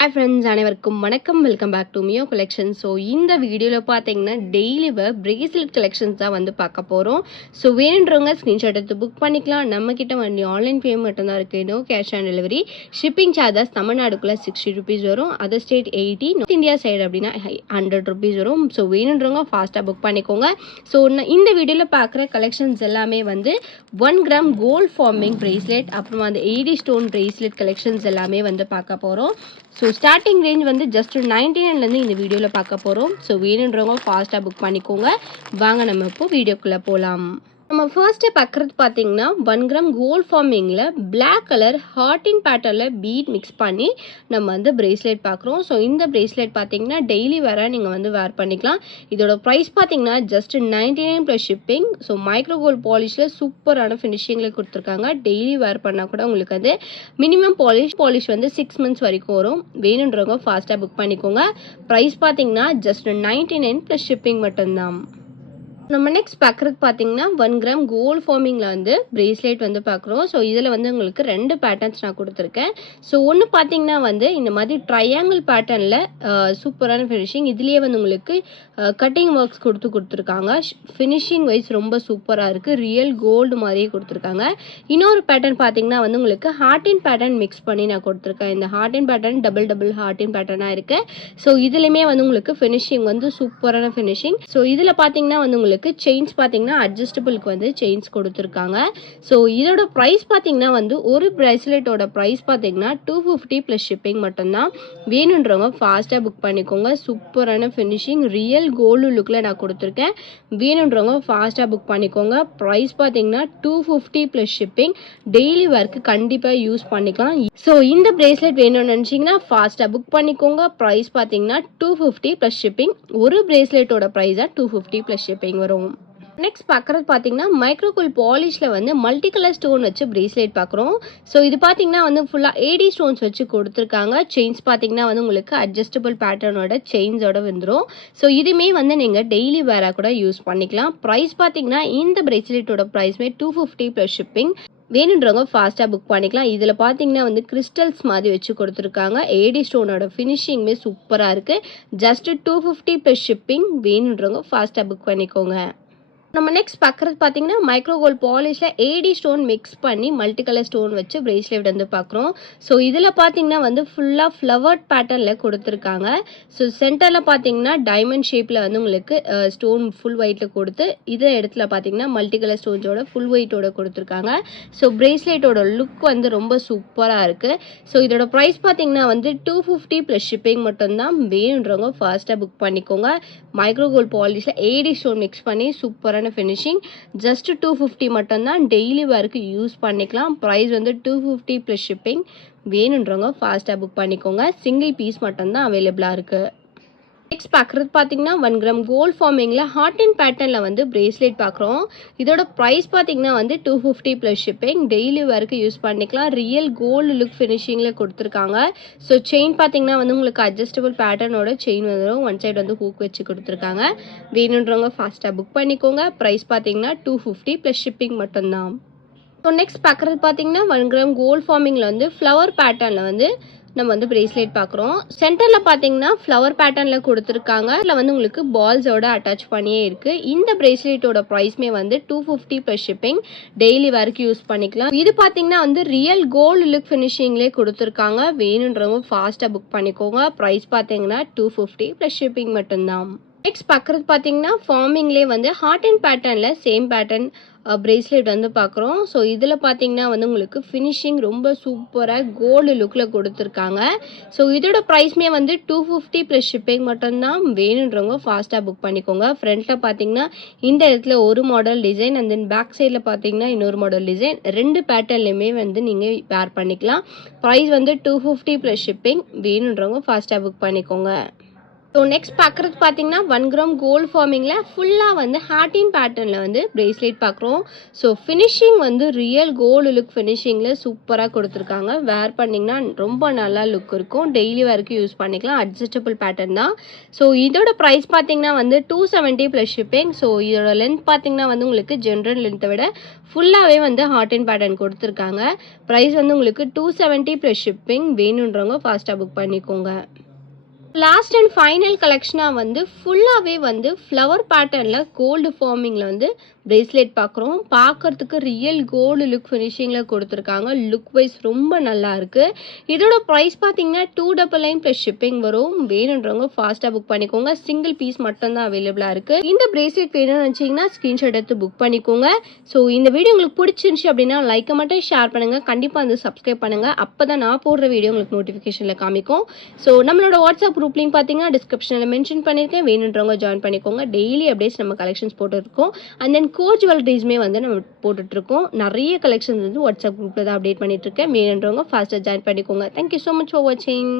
Hi friends, அனைவருக்கும் வணக்கம். Welcome back to Mio collection. So இந்த வீடியோவில் பார்த்தீங்கன்னா டெய்லி வேர் பிரேஸ்லெட் கலெக்ஷன்ஸ் தான் வந்து பார்க்க போகிறோம். ஸோ வேணுன்றவங்க ஸ்க்ரீன்ஷாட் எடுத்து புக் பண்ணிக்கலாம். நம்மக்கிட்ட வண்டி ஆன்லைன் பேமெண்ட் மட்டும்தான் இருக்குது. No cash on delivery. Shipping charges தமிழ்நாடுக்குள்ளே 60 rupees வரும். Other state 80, north India side அப்படின்னா 100 rupees வரும். ஸோ வேணுன்றவங்க ஃபாஸ்ட்டாக புக் பண்ணிக்கோங்க. ஸோ இந்த வீடியோவில் பார்க்குற கலெக்ஷன்ஸ் எல்லாமே வந்து 1 gram கோல்ட் ஃபார்மிங் பிரேஸ்லெட், அப்புறமா அந்த 80 stone பிரேஸ்லெட் கலெக்ஷன்ஸ் எல்லாமே வந்து பார்க்க போகிறோம். ஸோ ஸ்டார்டிங் ரேஞ்ச் வந்து ஜஸ்ட் 99லேருந்து இந்த வீடியோவில் பார்க்க போகிறோம். ஸோ வேணுன்றவங்க ஃபாஸ்ட்டாக புக் பண்ணிக்கோங்க. வாங்க நம்ம இப்போ வீடியோக்குள்ளே போகலாம். நம்ம ஃபர்ஸ்ட்டு பார்க்குறது பார்த்தீங்கன்னா 1 gram கோல்ட் ஃபார்மிங்கில் பிளாக் கலர் ஹார்டின் பேட்டர்னில் பீட் மிக்ஸ் பண்ணி நம்ம வந்து பிரேஸ்லெட் பார்க்குறோம். ஸோ இந்த பிரேஸ்லெட் பார்த்தீங்கன்னா டெய்லி வேற நீங்கள் வந்து வேர் பண்ணிக்கலாம். இதோட ப்ரைஸ் பார்த்தீங்கன்னா just 99 + shipping. So micro gold பாலிஷில் சூப்பரான ஃபினிஷிங்கில் கொடுத்துருக்காங்க. டெய்லி வேர் பண்ணால் கூட உங்களுக்கு வந்து மினிமம் பாலிஷ் வந்து 6 months வரைக்கும் வரும். வேணுன்றவங்க ஃபாஸ்ட்டாக புக் பண்ணிக்கோங்க. ப்ரைஸ் பார்த்தீங்கன்னா ஜஸ்ட் 99 + ஷிப்பிங் மட்டும்தான். நம்ம நெக்ஸ்ட் பார்க்குறது பார்த்தீங்கன்னா 1 gram கோல்ட் ஃபார்மிங்கில் வந்து பிரேஸ்லெட் வந்து பார்க்குறோம். ஸோ இதில் வந்து உங்களுக்கு 2 பேட்டர்ன்ஸ் நான் கொடுத்துருக்கேன். ஸோ ஒன்று பார்த்தீங்கன்னா வந்து இந்த மாதிரி ட்ரையாங்கிள் பேட்டர்னில் சூப்பரான ஃபினிஷிங். இதுலேயே வந்து உங்களுக்கு கட்டிங் ஒர்க்ஸ் கொடுத்துருக்காங்க. ஃபினிஷிங் வைஸ் ரொம்ப சூப்பராக இருக்குது. ரியல் கோல்டு மாதிரியே கொடுத்துருக்காங்க. இன்னொரு பேட்டர்ன் பார்த்தீங்கன்னா வந்து உங்களுக்கு ஹார்டின் பேட்டர்ன் மிக்ஸ் பண்ணி நான் கொடுத்துருக்கேன். இந்த ஹார்டின் பேட்டர்ன் டபுள் ஹார்டின் பேட்டர்னாக இருக்குது. ஸோ இதுலேயுமே வந்து உங்களுக்கு ஃபினிஷிங் வந்து சூப்பரான ஃபினிஷிங். ஸோ இதில் பார்த்தீங்கன்னா வந்து உங்களுக்கு செயின்ஸ் பார்த்தீங்கன்னா அட்ஜஸ்டபிளுக்கு வந்து செயின்ஸ் கொடுத்துருக்காங்க. ஸோ இதோட ப்ரைஸ் பார்த்தீங்கன்னா வந்து ஒரு பிரேஸ்லெட்டோட ப்ரைஸ் பார்த்தீங்கன்னா 250 + ஷிப்பிங் மட்டும்தான். வேணுன்றவங்க ஃபாஸ்ட்டாக புக் பண்ணிக்கோங்க. சூப்பரான ஃபினிஷிங் ரியல் கோல்டு லுக்கில் நான் கொடுத்துருக்கேன். வேணுன்றவங்க ஃபாஸ்ட்டாக புக் பண்ணிக்கோங்க. ப்ரைஸ் பார்த்தீங்கன்னா 250 + ஷிப்பிங். டெய்லி ஒர்க்கு கண்டிப்பாக யூஸ் பண்ணிக்கலாம். ஸோ இந்த பிரேஸ்லெட் வேணும்னு நினச்சிங்கன்னா ஃபாஸ்ட்டாக புக் பண்ணிக்கோங்க. ப்ரைஸ் பார்த்தீங்கன்னா 250 + ஷிப்பிங். ஒரு பிரேஸ்லெட்டோட ப்ரைஸாக 250 + ஷிப்பிங் வரும். நெக்ஸ்ட் பார்க்குறது பார்த்தீங்கன்னா மைக்ரோகோல் பாலிஷில் வந்து மல்டி கலர் ஸ்டோன் வச்சு பிரேஸ்லெட் பார்க்குறோம். ஸோ இது பார்த்தீங்கன்னா வந்து ஃபுல்லாக 80 ஸ்டோன்ஸ் வச்சு கொடுத்துருக்காங்க. செயின்ஸ் பார்த்தீங்கன்னா வந்து உங்களுக்கு அட்ஜஸ்டபிள் பேட்டர்னோட செயின்ஸோட வந்துடும். ஸோ இதுவுமே வந்து நீங்கள் டெய்லி வேராக கூட யூஸ் பண்ணிக்கலாம். ப்ரைஸ் பார்த்தீங்கன்னா இந்த பிரேஸ்லெட்டோட ப்ரைஸ்மே 250 + ஷிப்பிங். வேணுன்றவங்க ஃபாஸ்ட்டாக புக் பண்ணிக்கலாம். இதில் பார்த்தீங்கன்னா வந்து கிறிஸ்டல்ஸ் மாதிரி வச்சு கொடுத்துருக்காங்க. 80 ஸ்டோனோட ஃபினிஷிங்குமே சூப்பராக இருக்குது. Just 250 + shipping. வேணுன்றவங்க ஃபாஸ்ட்டாக புக் பண்ணிக்கோங்க. நம்ம நெக்ஸ்ட் பார்க்குறது பார்த்தீங்கன்னா மைக்ரோ கோல்ட் பாலிஷில் 80 ஸ்டோன் மிக்ஸ் பண்ணி மல்டி கலர் ஸ்டோன் வச்சு பிரேஸ்லெட் வந்து பார்க்குறோம். ஸோ இதில் பார்த்தீங்கன்னா வந்து ஃபுல்லாக ஃப்ளவர்ட் பேட்டர்னில் கொடுத்துருக்காங்க. ஸோ சென்டரில் பார்த்தீங்கன்னா டைமண்ட் ஷேப்பில் வந்து உங்களுக்கு ஸ்டோன் ஃபுல் ஒயிட்டில் கொடுத்து இதில் இடத்துல பார்த்தீங்கன்னா மல்டி கலர் ஸ்டோன்ஸோட ஃபுல் ஒயிட்டோட கொடுத்துருக்காங்க. ஸோ பிரேஸ்லெட்டோட லுக் வந்து ரொம்ப சூப்பராக இருக்குது. ஸோ இதோட ப்ரைஸ் பார்த்தீங்கன்னா வந்து 250 + ஷிப்பிங் மட்டும்தான். வேணுன்றவங்க ஃபாஸ்ட்டாக புக் பண்ணிக்கோங்க. மைக்ரோ கோல்ட் பாலிஷில் 80 ஸ்டோன் மிக்ஸ் பண்ணி சூப்பராக ஃபினிஷிங். ஜஸ்ட் 250 மட்டும்தான். டெய்லி வேருக்கு யூஸ் பண்ணிக்கலாம். ப்ரைஸ் வந்து 250 + ஷிப்பிங். வேணுன்றவங்க ஃபாஸ்ட்டாக புக் பண்ணிக்கோங்க. சிங்கிள் பீஸ் மட்டும்தான் அவைலபிளாக இருக்குது. நெக்ஸ்ட் பார்க்குறது பார்த்தீங்கன்னா 1 gram கோல்ட் ஃபார்மிங்கில் ஹார்டின் பேட்டர்னில் வந்து பிரேஸ்லெட் பார்க்குறோம். இதோட ப்ரைஸ் பார்த்தீங்கன்னா வந்து 250 + ஷிப்பிங். டெய்லி வேருக்கு யூஸ் பண்ணிக்கலாம். ரியல் கோல்டு லுக் ஃபினிஷிங்கில் கொடுத்துருக்காங்க. ஸோ செயின் பார்த்தீங்கன்னா வந்து உங்களுக்கு அட்ஜஸ்டபிள் பேட்டர்னோட செயின் வந்துடும். ஒன் சைடு வந்து ஹூக் வச்சு கொடுத்துருக்காங்க. வேணுன்றவங்க ஃபாஸ்ட்டாக புக் பண்ணிக்கோங்க. ப்ரைஸ் பார்த்தீங்கன்னா 250 + ஷிப்பிங் மட்டும்தான். ஸோ நெக்ஸ்ட் பார்க்குறது பார்த்தீங்கன்னா 1 gram கோல்ட் ஃபார்மிங்கில் வந்து ஃப்ளவர் பேட்டர்னில் வந்து நம்ம வந்து பிரேஸ்லெட் பார்க்குறோம். சென்டரில் பார்த்தீங்கன்னா ஃப்ளவர் பேட்டர்னில் கொடுத்துருக்காங்க. இதில் வந்து உங்களுக்கு பால்ஸோட அட்டாச் பண்ணியே இருக்குது. இந்த பிரேஸ்லெட்டோட ப்ரைஸ்மே வந்து 250 + ஷிப்பிங். டெய்லி வேருக்கு யூஸ் பண்ணிக்கலாம். இது பார்த்தீங்கன்னா வந்து ரியல் கோல்டு லுக் ஃபினிஷிங்லேயே கொடுத்துருக்காங்க. வேணுன்றவங்க ஃபாஸ்ட்டாக புக் பண்ணிக்கோங்க. ப்ரைஸ் பார்த்தீங்கன்னா 250 + ஷிப்பிங் மட்டும்தான். நெக்ஸ்ட் பார்க்குறது பார்த்தீங்கன்னா ஃபார்மிங்லேயே வந்து ஹார்டின் பேட்டர்னில் சேம் பேட்டர்ன் பிரேஸ்லெட் வந்து பார்க்குறோம். ஸோ இதில் பார்த்தீங்கன்னா வந்து உங்களுக்கு ஃபினிஷிங் ரொம்ப சூப்பராக கோல்டு லுக்கில் கொடுத்துருக்காங்க. ஸோ இதோட ப்ரைஸ்மே வந்து 250 + ஷிப்பிங் மட்டும்தான். வேணுன்றவங்க ஃபாஸ்ட்டாக புக் பண்ணிக்கோங்க. ஃப்ரண்ட்டில் பார்த்தீங்கன்னா இந்த இடத்துல ஒரு model design, and then back சைடில் பார்த்தீங்கன்னா இன்னொரு மாடல் டிசைன். 2 பேட்டர்ன்லையுமே வந்து நீங்கள் வேர் பண்ணிக்கலாம். ப்ரைஸ் வந்து 250 + ஷிப்பிங். வேணுன்றவங்க ஃபாஸ்ட்டாக புக் பண்ணிக்கோங்க. ஸோ நெக்ஸ்ட் பார்க்குறது பார்த்தீங்கன்னா 1 கிராம் கோல்டு ஃபார்மிங்கில் ஃபுல்லாக வந்து ஹார்டின் பேட்டர்னில் வந்து பிரேஸ்லெட் பார்க்குறோம். ஸோ ஃபினிஷிங் வந்து ரியல் கோல்டு லுக் ஃபினிஷிங்கில் சூப்பராக கொடுத்துருக்காங்க. வேர் பண்ணிங்கன்னா ரொம்ப நல்லா லுக் இருக்கும். டெய்லி வேருக்கு யூஸ் பண்ணிக்கலாம். அட்ஜஸ்டபிள் பேட்டர்ன் தான். ஸோ இதோட ப்ரைஸ் பார்த்தீங்கன்னா வந்து 270 ப்ளஸ் ஷிப்பிங். ஸோ இதோட லென்த் பார்த்தீங்கன்னா வந்து உங்களுக்கு ஜென்ரல் லென்த்தை விட ஃபுல்லாகவே வந்து ஹார்டின் பேட்டர்ன் கொடுத்துருக்காங்க. ப்ரைஸ் வந்து உங்களுக்கு 270 ப்ளஸ் ஷிப்பிங். வேணுன்றவங்க ஃபாஸ்ட்டாக புக் பண்ணிக்கோங்க. லாஸ்ட் அண்ட் ஃபைனல் கலெக்ஷனாக வந்து ஃபுல்லாகவே வந்து ஃப்ளவர் பேட்டர்னில் கோல்டு ஃபார்மிங்கில் வந்து பிரேஸ்லெட் பார்க்குறோம். பார்க்குறதுக்கு ரியல் கோல்டு லுக் ஃபினிஷிங்கில் கொடுத்துருக்காங்க. லுக் வைஸ் ரொம்ப நல்லா இருக்குது. இதோட ப்ரைஸ் பார்த்தீங்கன்னா 299 ப்ளஸ் ஷிப்பிங் வரும். வேணுன்றவங்க ஃபாஸ்ட்டாக புக் பண்ணிக்கோங்க. சிங்கிள் பீஸ் மட்டும்தான் அவைலபிளாக இருக்குது. இந்த பிரேஸ்லெட் வேணும்னு நினச்சிங்கன்னா ஸ்க்ரீன்ஷாட் எடுத்து புக் பண்ணிக்கோங்க. ஸோ இந்த வீடியோ உங்களுக்கு பிடிச்சிருந்துச்சி அப்படின்னா லைக்கை மட்டும் ஷேர் பண்ணுங்கள். கண்டிப்பாக வந்து சப்ஸ்கிரைப் பண்ணுங்கள். அப்போ தான் நான் போடுற வீடியோ உங்களுக்கு நோட்டிஃபிகேஷனில் காமிக்கும். ஸோ நம்மளோட வாட்ஸ்அப் குரூப் லிங்க் பார்த்தீங்கன்னா டிஸ்கிரிப்ஷனில் மென்ஷன் பண்ணியிருக்கேன். வேணுன்றவங்க ஜாயின் பண்ணிக்கோங்க. டெய்லி அப்டேட்ஸ் நம்ம கலெக்ஷன்ஸ் போட்டுருக்கோம். அண்ட் தென் கோர் ஜுவல்லரிஸுமே வந்து நம்ம போட்டுட்ருக்கோம். நிறைய கலெக்ஷன்ஸ் வந்து வாட்ஸ்அப் குரூப்பில் தான் அப்டேட் பண்ணிகிட்ருக்கேன். வேணுன்றவங்க ஃபாஸ்ட்டாக ஜாயின் பண்ணிக்கோங்க. தேங்க்யூ ஸோ மச் ஃபார் வாட்சிங்.